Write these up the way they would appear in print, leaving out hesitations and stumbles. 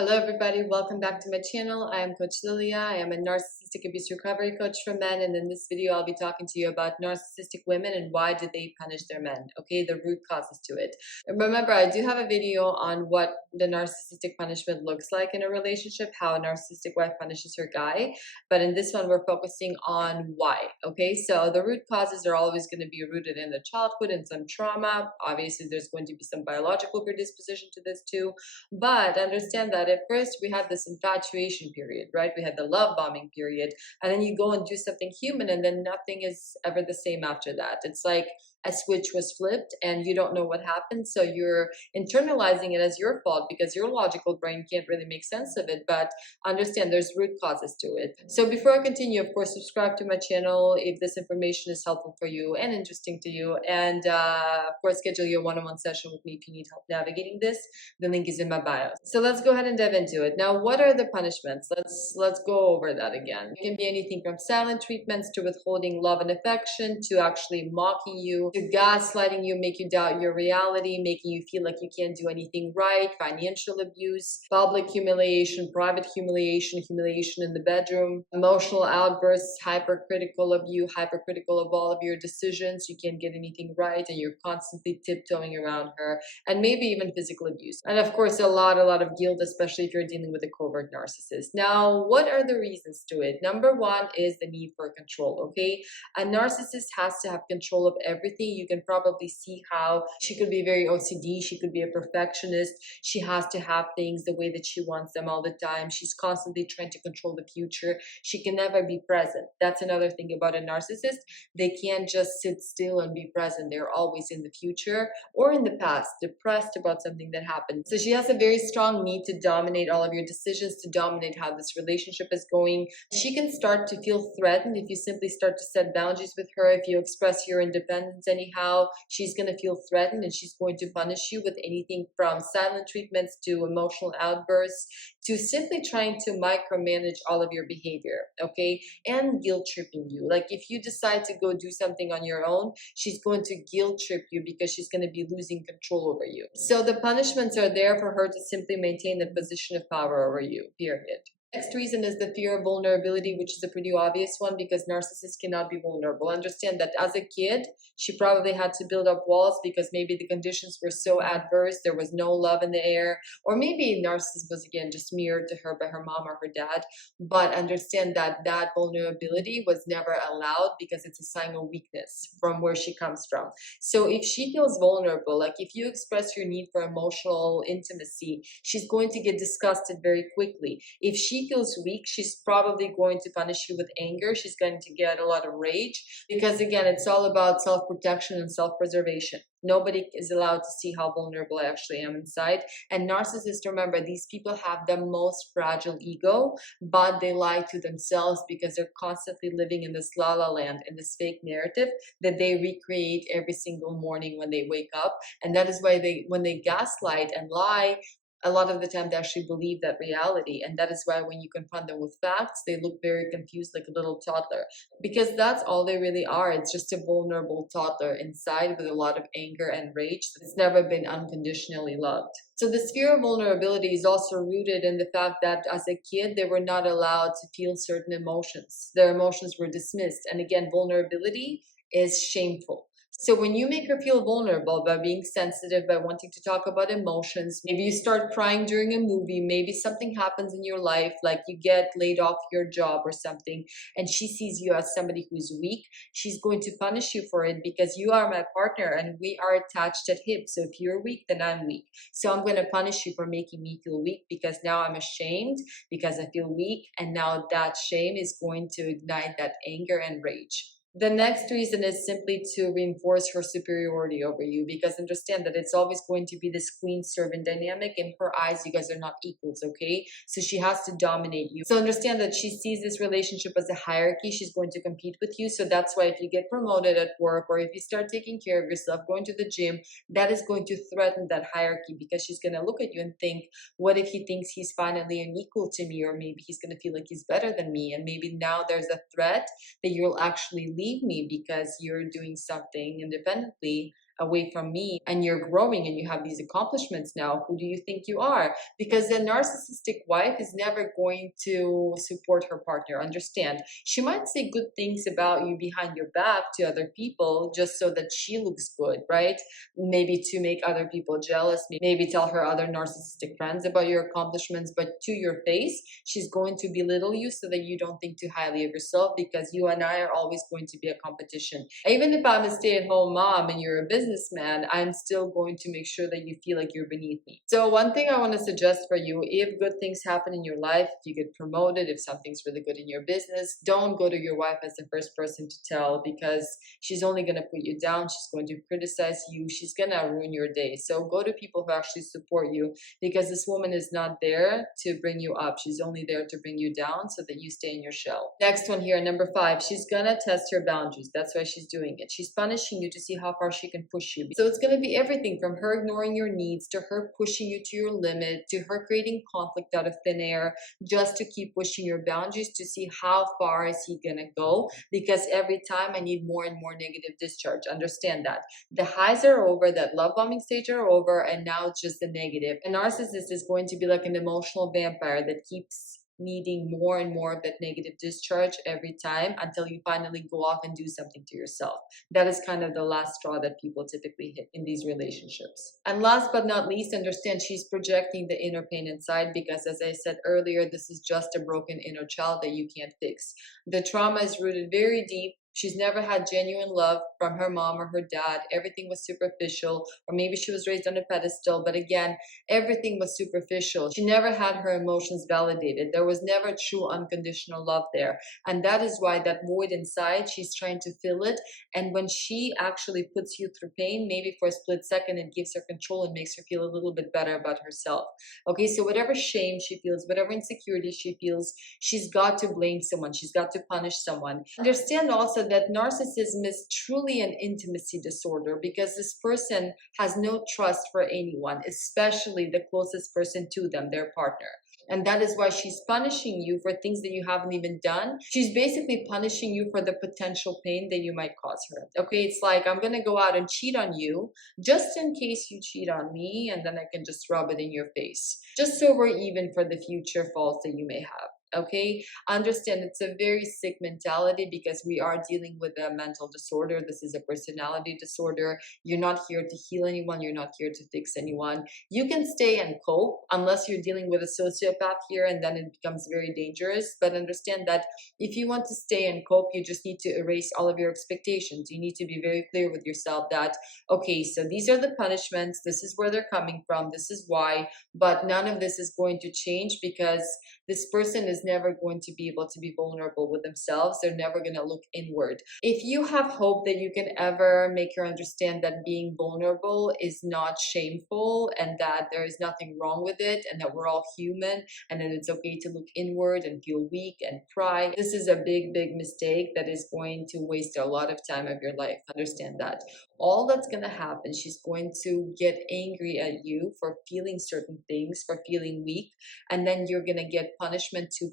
Hello everybody, welcome back to my channel. I am Coach Lilia. I am a narcissistic abuse recovery coach for men, and in this video I'll be talking to you about narcissistic women and why do they punish their men, okay, the root causes to it. And remember, I do have a video on what the narcissistic punishment looks like in a relationship, how a narcissistic wife punishes her guy, but in this one we're focusing on why, okay? So the root causes are always going to be rooted in the childhood and some trauma. Obviously there's going to be some biological predisposition to this too, but understand that at first we had this infatuation period, right? We had the love bombing period, and then you go and do something human, and then nothing is ever the same after that. It's like a switch was flipped and you don't know what happened. So you're internalizing it as your fault because your logical brain can't really make sense of it. But understand there's root causes to it. So before I continue, of course, subscribe to my channel if this information is helpful for you and interesting to you. And of course, schedule your one-on-one session with me if you need help navigating this. The link is in my bio. So let's go ahead and dive into it. Now, what are the punishments? Let's go over that again. It can be anything from silent treatments to withholding love and affection to actually mocking you to gaslighting you, make you doubt your reality, making you feel like you can't do anything right, financial abuse, public humiliation, private humiliation, humiliation in the bedroom, emotional outbursts, hypercritical of you, hypercritical of all of your decisions. You can't get anything right and you're constantly tiptoeing around her, and maybe even physical abuse. And of course, a lot of guilt, especially if you're dealing with a covert narcissist. Now, what are the reasons to it? Number one is the need for control, okay? A narcissist has to have control of everything. You can probably see how she could be very OCD. She could be a perfectionist. She has to have things the way that she wants them all the time. She's constantly trying to control the future. She can never be present. That's another thing about a narcissist. They can't just sit still and be present. They're always in the future or in the past, depressed about something that happened. So she has a very strong need to dominate all of your decisions, to dominate how this relationship is going. She can start to feel threatened if you simply start to set boundaries with her. If you express your independence anyhow, she's going to feel threatened and she's going to punish you with anything from silent treatments to emotional outbursts to simply trying to micromanage all of your behavior, okay? And guilt tripping you. Like if you decide to go do something on your own, she's going to guilt trip you because she's going to be losing control over you. So the punishments are there for her to simply maintain the position of power over you, period. Next reason is the fear of vulnerability, which is a pretty obvious one because narcissists cannot be vulnerable. Understand that as a kid, she probably had to build up walls because maybe the conditions were so adverse, there was no love in the air, or maybe narcissist was again just mirrored to her by her mom or her dad. But understand that that vulnerability was never allowed because it's a sign of weakness from where she comes from. So if she feels vulnerable, like if you express your need for emotional intimacy, she's going to get disgusted very quickly. If she feels weak, she's probably going to punish you with anger. She's going to get a lot of rage because again, it's all about self-protection and self-preservation. Nobody is allowed to see how vulnerable I actually am inside. And narcissists, remember, these people have the most fragile ego, but they lie to themselves because they're constantly living in this la-la land, in this fake narrative that they recreate every single morning when they wake up. And that is why when they gaslight and lie, a lot of the time they actually believe that reality. And that is why when you confront them with facts, they look very confused like a little toddler, because that's all they really are. It's just a vulnerable toddler inside with a lot of anger and rage that's never been unconditionally loved. So this fear of vulnerability is also rooted in the fact that as a kid, they were not allowed to feel certain emotions. Their emotions were dismissed. And again, vulnerability is shameful. So when you make her feel vulnerable by being sensitive, by wanting to talk about emotions, maybe you start crying during a movie, maybe something happens in your life, like you get laid off your job or something, and she sees you as somebody who's weak, she's going to punish you for it because you are my partner and we are attached at hip. So if you're weak, then I'm weak. So I'm going to punish you for making me feel weak because now I'm ashamed because I feel weak, and now that shame is going to ignite that anger and rage. The next reason is simply to reinforce her superiority over you, because understand that it's always going to be this queen-servant dynamic. In her eyes, you guys are not equals, okay? So she has to dominate you. So understand that she sees this relationship as a hierarchy. She's going to compete with you. So that's why if you get promoted at work or if you start taking care of yourself, going to the gym, that is going to threaten that hierarchy because she's going to look at you and think, what if he thinks he's finally an equal to me? Or maybe he's going to feel like he's better than me. And maybe now there's a threat that you'll actually leave me because you're doing something independently away from me and you're growing and you have these accomplishments now, who do you think you are? Because the narcissistic wife is never going to support her partner. Understand, she might say good things about you behind your back to other people just so that she looks good, right? Maybe to make other people jealous, maybe tell her other narcissistic friends about your accomplishments, but to your face, she's going to belittle you so that you don't think too highly of yourself, because you and I are always going to be a competition. Even if I'm a stay-at-home mom and you're a businessman, I'm still going to make sure that you feel like you're beneath me. So one thing I want to suggest for you, if good things happen in your life, if you get promoted, if something's really good in your business, don't go to your wife as the first person to tell, because she's only going to put you down. She's going to criticize you. She's going to ruin your day. So go to people who actually support you, because this woman is not there to bring you up. She's only there to bring you down so that you stay in your shell. Next one here, number 5, she's going to test your boundaries. That's why she's doing it. She's punishing you to see how far she can push you. So it's going to be everything from her ignoring your needs to her pushing you to your limit to her creating conflict out of thin air just to keep pushing your boundaries to see how far is he going to go, because every time I need more and more negative discharge. Understand that. The highs are over, that love bombing stage are over, and now it's just the negative. A narcissist is going to be like an emotional vampire that keeps needing more and more of that negative discharge every time until you finally go off and do something to yourself. That is kind of the last straw that people typically hit in these relationships. And last but not least, understand she's projecting the inner pain inside, because as I said earlier, this is just a broken inner child that you can't fix. The trauma is rooted very deep. She's never had genuine love from her mom or her dad. Everything was superficial, or maybe she was raised on a pedestal, but again, everything was superficial. She never had her emotions validated. There was never true unconditional love there. And that is why that void inside, she's trying to fill it. And when she actually puts you through pain, maybe for a split second, it gives her control and makes her feel a little bit better about herself. Okay, so whatever shame she feels, whatever insecurity she feels, she's got to blame someone. She's got to punish someone. Understand also that narcissism is truly an intimacy disorder, because this person has no trust for anyone, especially the closest person to them, their partner. And that is why she's punishing you for things that you haven't even done. She's basically punishing you for the potential pain that you might cause her. Okay, it's like, I'm going to go out and cheat on you just in case you cheat on me, and then I can just rub it in your face, just so we're even for the future faults that you may have. Okay, understand it's a very sick mentality, because we are dealing with a mental disorder. This is a personality disorder. You're not here to heal anyone. You're not here to fix anyone. You can stay and cope unless you're dealing with a sociopath here, and then it becomes very dangerous. But understand that if you want to stay and cope, you just need to erase all of your expectations. You need to be very clear with yourself that, okay, so these are the punishments. This is where they're coming from. This is why. But none of this is going to change, because this person is never going to be able to be vulnerable with themselves. They're never going to look inward. If you have hope that you can ever make her understand that being vulnerable is not shameful, and that there is nothing wrong with it, and that we're all human, and that it's okay to look inward and feel weak and cry, this is a big, big mistake that is going to waste a lot of time of your life. Understand that. All that's going to happen, she's going to get angry at you for feeling certain things, for feeling weak, and then you're going to get punishment 2.0.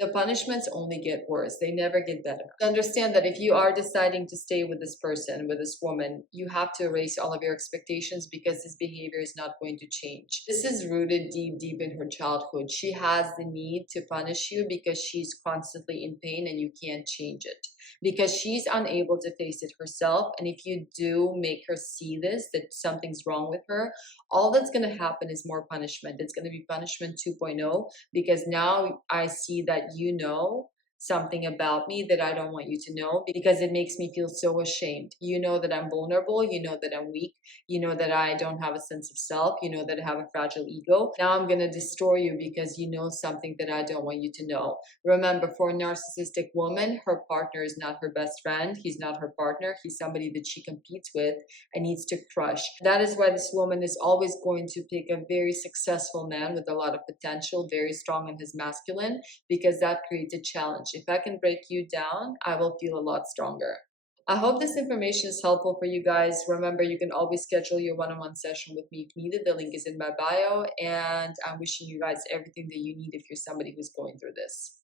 The punishments only get worse. They never get better. Understand that if you are deciding to stay with this person, with this woman, you have to erase all of your expectations, because this behavior is not going to change. This is rooted deep, deep in her childhood. She has the need to punish you because she's constantly in pain and you can't change it, because she's unable to face it herself. And if you do make her see this, that something's wrong with her, all that's going to happen is more punishment. It's going to be punishment 2.0, because now I see that you know something about me that I don't want you to know, because it makes me feel so ashamed. You know that I'm vulnerable. You know that I'm weak. You know that I don't have a sense of self. You know that I have a fragile ego. Now I'm going to destroy you because you know something that I don't want you to know. Remember, for a narcissistic woman, her partner is not her best friend. He's not her partner. He's somebody that she competes with and needs to crush. That is why this woman is always going to pick a very successful man with a lot of potential, very strong in his masculine, because that creates a challenge. If I can break you down, I will feel a lot stronger. I hope this information is helpful for you guys. Remember, you can always schedule your one-on-one session with me if needed. The link is in my bio, and I'm wishing you guys everything that you need if you're somebody who's going through this.